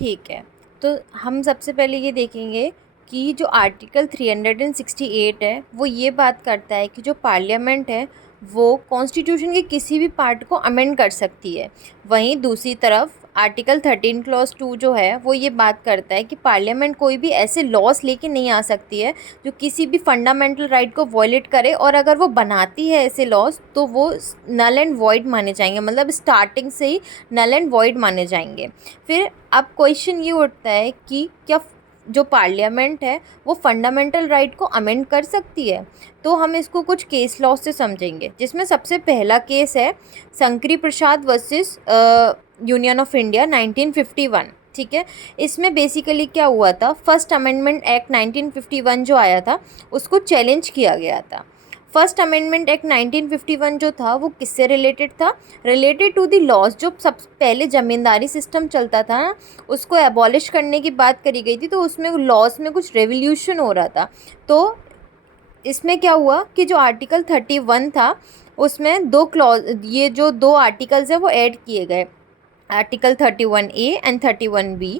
ठीक है, तो हम सबसे पहले ये देखेंगे कि जो आर्टिकल 368 है वो ये बात करता है कि जो पार्लियामेंट है वो कॉन्स्टिट्यूशन के किसी भी पार्ट को अमेंड कर सकती है। वहीं दूसरी तरफ आर्टिकल 13 क्लॉज 2 जो है वो ये बात करता है कि पार्लियामेंट कोई भी ऐसे लॉस लेके नहीं आ सकती है जो किसी भी फंडामेंटल राइट को वॉयलेट करे, और अगर वो बनाती है ऐसे लॉस तो वो नल एंड वॉइड माने जाएंगे, मतलब स्टार्टिंग से ही नल एंड वॉइड माने जाएंगे। फिर अब क्वेश्चन ये उठता है कि क्या जो पार्लियामेंट है वो फंडामेंटल राइट को अमेंड कर सकती है। तो हम इसको कुछ केस लॉ से समझेंगे, जिसमें सबसे पहला केस है शंकरी प्रसाद वर्सेस यूनियन ऑफ इंडिया 1951। ठीक है, इसमें बेसिकली क्या हुआ था, फर्स्ट अमेंडमेंट एक्ट 1951 जो आया था उसको चैलेंज किया गया था। फर्स्ट अमेंडमेंट एक्ट 1951 जो था वो किससे रिलेटेड था, रिलेटेड टू द लॉज। जो सब पहले ज़मींदारी सिस्टम चलता था ना, उसको एबॉलिश करने की बात करी गई थी, तो उसमें लॉज में कुछ रेवोल्यूशन हो रहा था। तो इसमें क्या हुआ कि जो आर्टिकल 31 था उसमें दो क्लॉज, ये जो दो आर्टिकल्स हैं वो ऐड किए गए, article 31A and 31B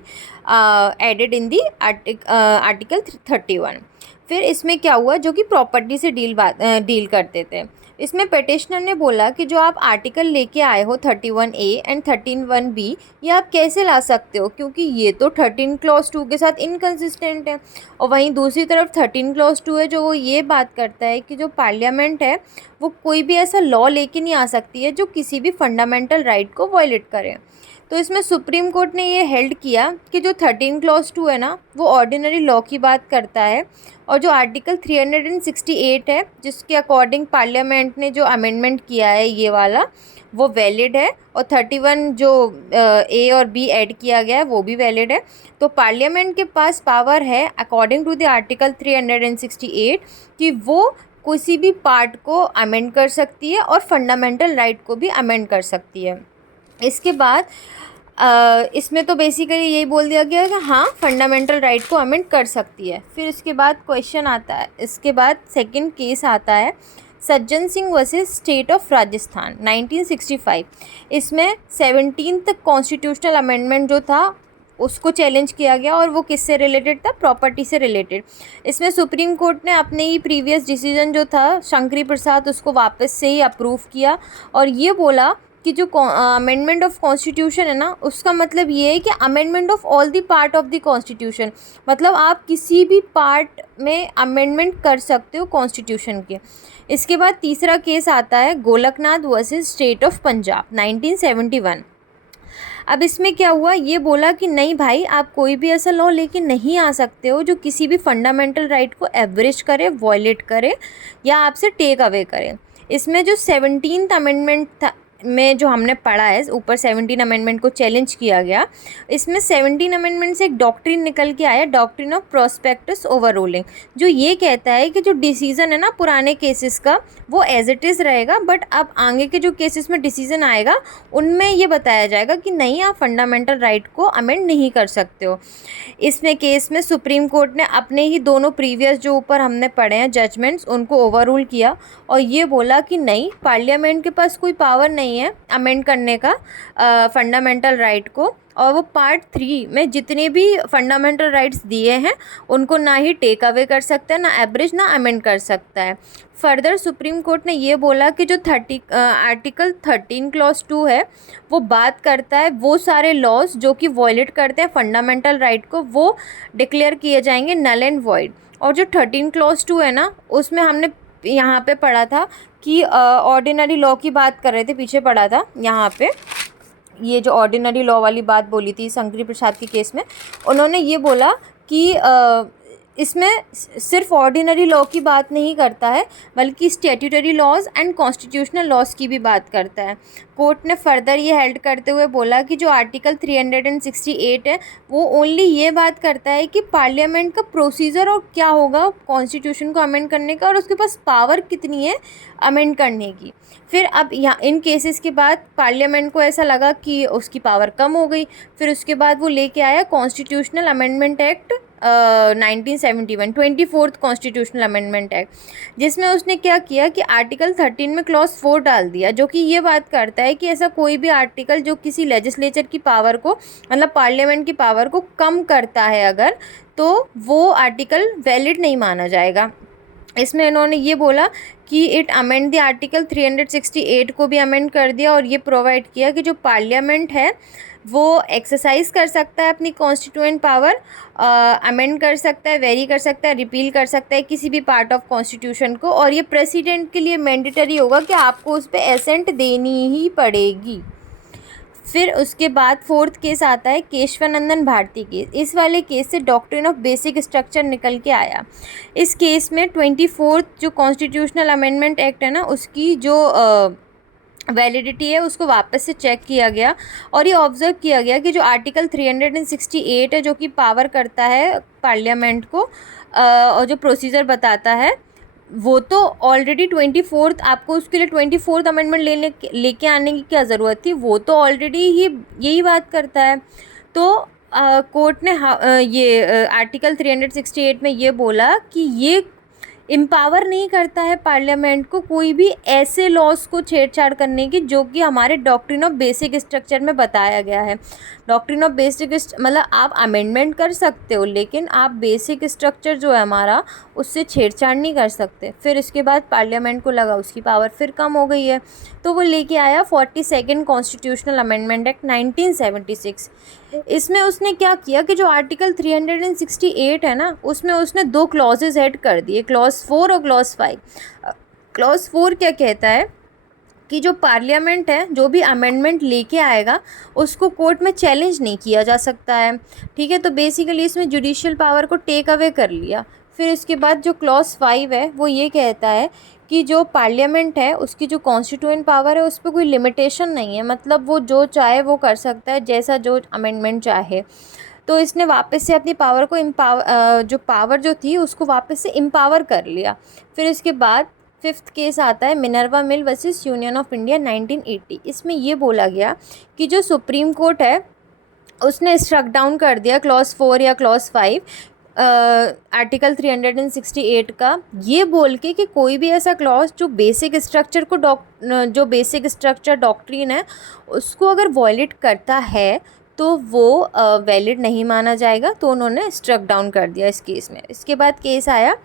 added in the article 31। फिर इसमें क्या हुआ, जो कि प्रॉपर्टी से डील करते थे। इसमें पिटिशनर ने बोला कि जो आप आर्टिकल लेके आए हो 31A एंड 31B, ये आप कैसे ला सकते हो, क्योंकि ये तो 13 क्लॉज 2 के साथ इनकन्सिस्टेंट है। और वहीं दूसरी तरफ 13 क्लॉज 2 है जो वो ये बात करता है कि जो पार्लियामेंट है वो कोई भी ऐसा लॉ लेके नहीं आ सकती है जो किसी भी फंडामेंटल राइट को वायलेट करे। तो इसमें सुप्रीम कोर्ट ने ये हेल्ड किया कि जो 13 क्लॉज 2 है ना वो ऑर्डिनरी लॉ की बात करता है, और जो आर्टिकल 368 है जिसके अकॉर्डिंग पार्लियामेंट ने जो अमेंडमेंट किया है ये वाला वो वैलिड है, और 31 जो ए और बी ऐड किया गया है वो भी वैलिड है। तो पार्लियामेंट के पास पावर है अकॉर्डिंग टू द आर्टिकल 368 कि वो किसी भी पार्ट को अमेंड कर सकती है और फंडामेंटल राइट को भी अमेंड कर सकती है। इसके बाद इसमें तो बेसिकली यही बोल दिया गया है कि हाँ फंडामेंटल राइट को अमेंड कर सकती है। फिर इसके बाद क्वेश्चन आता है, इसके बाद सेकंड केस आता है Sajjan Singh versus state of Rajasthan 1965। इसमें 17th कॉन्स्टिट्यूशनल अमेंडमेंट जो था उसको चैलेंज किया गया, और वो किससे रिलेटेड था, प्रॉपर्टी से रिलेटेड। इसमें सुप्रीम कोर्ट ने अपने ही प्रीवियस डिसीजन जो था शंकरी प्रसाद उसको वापस से ही अप्रूव किया, और ये बोला कि जो अमेंडमेंट ऑफ कॉन्स्टिट्यूशन है ना उसका मतलब ये है कि amendment of all the part of the constitution, मतलब आप किसी भी पार्ट में अमेंडमेंट कर सकते हो कॉन्स्टिट्यूशन के। इसके बाद तीसरा केस आता है Golaknath versus state of Punjab 1971। अब इसमें क्या हुआ, ये बोला कि नहीं भाई आप कोई भी ऐसा लॉ लेके नहीं आ सकते हो जो किसी भी फंडामेंटल राइट को एवरेज करे, वॉयलेट करे या आपसे टेक अवे करे। इसमें जो 17th अमेंडमेंट था में जो हमने पढ़ा है ऊपर 17 अमेंडमेंट को चैलेंज किया गया, इसमें 17 अमेंडमेंट से एक डॉक्ट्रिन निकल के आया, doctrine of prospectus over ruling, जो ये कहता है कि जो डिसीजन है ना पुराने केसेस का वो एज इट इज़ रहेगा, बट अब आगे के जो केसेस में डिसीजन आएगा उनमें ये बताया जाएगा कि नहीं आप फंडामेंटल राइट को अमेंड नहीं कर सकते हो। इसमें केस में सुप्रीम कोर्ट ने अपने ही दोनों प्रीवियस जो ऊपर हमने पढ़े हैं जजमेंट्स उनको ओवर रूल किया, और ये बोला कि नहीं पार्लियामेंट के पास कोई पावर नहीं है अमेंड करने का फंडामेंटल राइट को, और वो पार्ट 3 में जितने भी फंडामेंटल राइट्स दिए हैं उनको ना ही टेक अवे कर सकता है, ना एवरेज, ना अमेंड कर सकता है। फर्दर सुप्रीम कोर्ट ने ये बोला कि जो आर्टिकल 13 क्लॉज 2 है वो बात करता है वो सारे लॉज जो कि वॉयलेट करते हैं फंडामेंटल राइट को, वो डिक्लेयर किए जाएंगे नल एंड वॉइड। और जो 13 क्लॉज 2 है ना उसमें हमने यहाँ पे पढ़ा था कि ऑर्डिनरी लॉ की बात कर रहे थे, पीछे पढ़ा था यहाँ पे, ये जो ऑर्डिनरी लॉ वाली बात बोली थी शंकरी प्रसाद के केस में, उन्होंने ये बोला कि इसमें सिर्फ ऑर्डिनरी लॉ की बात नहीं करता है बल्कि statutory laws and constitutional laws की भी बात करता है। कोर्ट ने फर्दर ये हेल्ड करते हुए बोला कि जो आर्टिकल 368 है वो ओनली ये बात करता है कि पार्लियामेंट का प्रोसीजर और क्या होगा कॉन्स्टिट्यूशन को अमेंड करने का, और उसके पास पावर कितनी है अमेंड करने की। फिर अब यहाँ इन केसेस के बाद पार्लियामेंट को ऐसा लगा कि उसकी पावर कम हो गई, फिर उसके बाद वो लेके आया constitutional amendment act 1971 24th constitutional amendment act, जिसमें उसने क्या किया कि आर्टिकल 13 में क्लॉज 4 डाल दिया, जो कि ये बात करता है कि ऐसा कोई भी आर्टिकल जो किसी लेजिस्लेचर की पावर को, मतलब पार्लियामेंट की पावर को कम करता है अगर, तो वो आर्टिकल वैलिड नहीं माना जाएगा। इसमें इन्होंने ये बोला कि इट अमेंड द आर्टिकल 368 को भी अमेंड कर दिया और ये प्रोवाइड किया कि जो पार्लियामेंट है वो एक्सरसाइज कर सकता है अपनी कॉन्स्टिट्यूएंट पावर, अमेंड कर सकता है, वेरी कर सकता है, रिपील कर सकता है किसी भी पार्ट ऑफ कॉन्स्टिट्यूशन को, और ये प्रेसिडेंट के लिए मैंडेटरी होगा कि आपको उस पर एसेंट देनी ही पड़ेगी। फिर उसके बाद फोर्थ केस आता है केशवानंदन भारती केस। इस वाले केस से डॉक्ट्रिन ऑफ बेसिक स्ट्रक्चर निकल के आया। इस केस में 24th जो कॉन्स्टिट्यूशनल अमेंडमेंट एक्ट है ना, उसकी जो वैलिडिटी है उसको वापस से चेक किया गया और ये ऑब्जर्व किया गया कि जो आर्टिकल 368 है, जो कि पावर करता है पार्लियामेंट को और जो प्रोसीजर बताता है, वो तो ऑलरेडी 24th, आपको उसके लिए 24th अमेंडमेंट लेके आने की क्या ज़रूरत थी, वो तो ऑलरेडी ही यही बात करता है। तो कोर्ट ने ये आर्टिकल 368 में ये बोला कि ये एम्पावर नहीं करता है पार्लियामेंट को कोई भी ऐसे लॉज को छेड़छाड़ करने की जो कि हमारे डॉक्ट्रिन ऑफ बेसिक स्ट्रक्चर में बताया गया है। डॉक्ट्रिन ऑफ बेसिक मतलब आप अमेंडमेंट कर सकते हो, लेकिन आप बेसिक स्ट्रक्चर जो है हमारा, उससे छेड़छाड़ नहीं कर सकते। फिर इसके बाद पार्लियामेंट को लगा उसकी पावर फिर कम हो गई है, तो वो लेके आया 42nd कॉन्स्टिट्यूशनल अमेंडमेंट एक्ट 1976। इसमें उसने क्या किया कि जो आर्टिकल 368 है ना, उसमें उसने 2 क्लॉजेज ऐड कर दिए, क्लॉज 4 और क्लॉज 5। क्लॉज 4 क्या कहता है कि जो पार्लियामेंट है जो भी अमेंडमेंट लेके आएगा उसको कोर्ट में चैलेंज नहीं किया जा सकता है। ठीक है, तो बेसिकली इसमें जुडिशियल पावर को टेक अवे कर लिया। फिर इसके बाद जो क्लॉज 5 है वो ये कहता है कि जो पार्लियामेंट है उसकी जो कॉन्स्टिट्यूएंट पावर है उस पर कोई लिमिटेशन नहीं है, मतलब वो जो चाहे वो कर सकता है, जैसा जो अमेंडमेंट चाहे। तो इसने वापस से अपनी पावर को जो पावर जो थी उसको वापस से एम्पावर कर लिया। फिर इसके बाद 5th केस आता है Minerva mill versus union of India 1980। इसमें ये बोला गया कि जो सुप्रीम कोर्ट है उसने स्ट्रक डाउन कर दिया क्लॉज 4 या क्लॉज 5 आर्टिकल 368 का, ये बोल के कि कोई भी ऐसा क्लॉज जो बेसिक स्ट्रक्चर को जो बेसिक स्ट्रक्चर डॉक्ट्रिन है उसको अगर वॉयलेट करता है तो वो वैलिड नहीं माना जाएगा। तो उन्होंने स्ट्रक डाउन कर दिया इस केस में। इसके बाद केस आया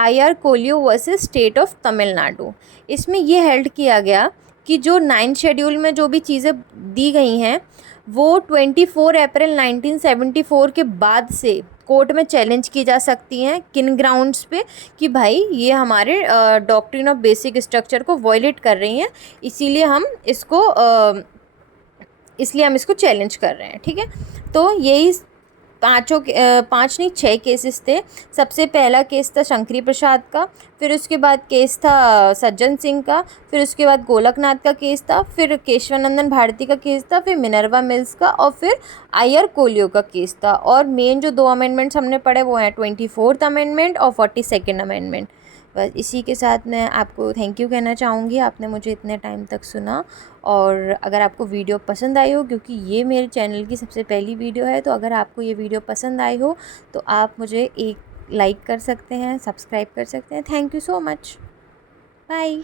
IR Coelho versus state of Tamil Nadu. इसमें ये हेल्ड किया गया कि जो 9th शेड्यूल में जो भी चीज़ें दी गई हैं वो 24 अप्रैल 1974 के बाद से कोर्ट में चैलेंज की जा सकती हैं। किन ग्राउंड्स पे कि भाई ये हमारे डॉक्ट्रिन ऑफ बेसिक स्ट्रक्चर को वॉयलेट कर रही हैं, इसलिए हम इसको चैलेंज कर रहे हैं। ठीक है, तो यही 5 नहीं 6 केसेस थे। सबसे पहला केस था शंकरी प्रसाद का, फिर उसके बाद केस था सज्जन सिंह का, फिर उसके बाद गोलकनाथ का केस था, फिर केशवानंदन भारती का केस था, फिर मिनर्वा मिल्स का, और फिर IR कोलियो का केस था। और मेन जो 2 अमेंडमेंट्स हमने पढ़े वो हैं 24th अमेंडमेंट और 42nd अमेंडमेंट। बस इसी के साथ मैं आपको थैंक यू कहना चाहूँगी, आपने मुझे इतने टाइम तक सुना। और अगर आपको वीडियो पसंद आई हो, क्योंकि ये मेरे चैनल की सबसे पहली वीडियो है, तो अगर आपको ये वीडियो पसंद आई हो तो आप मुझे एक लाइक कर सकते हैं, सब्सक्राइब कर सकते हैं। Thank you so much, bye.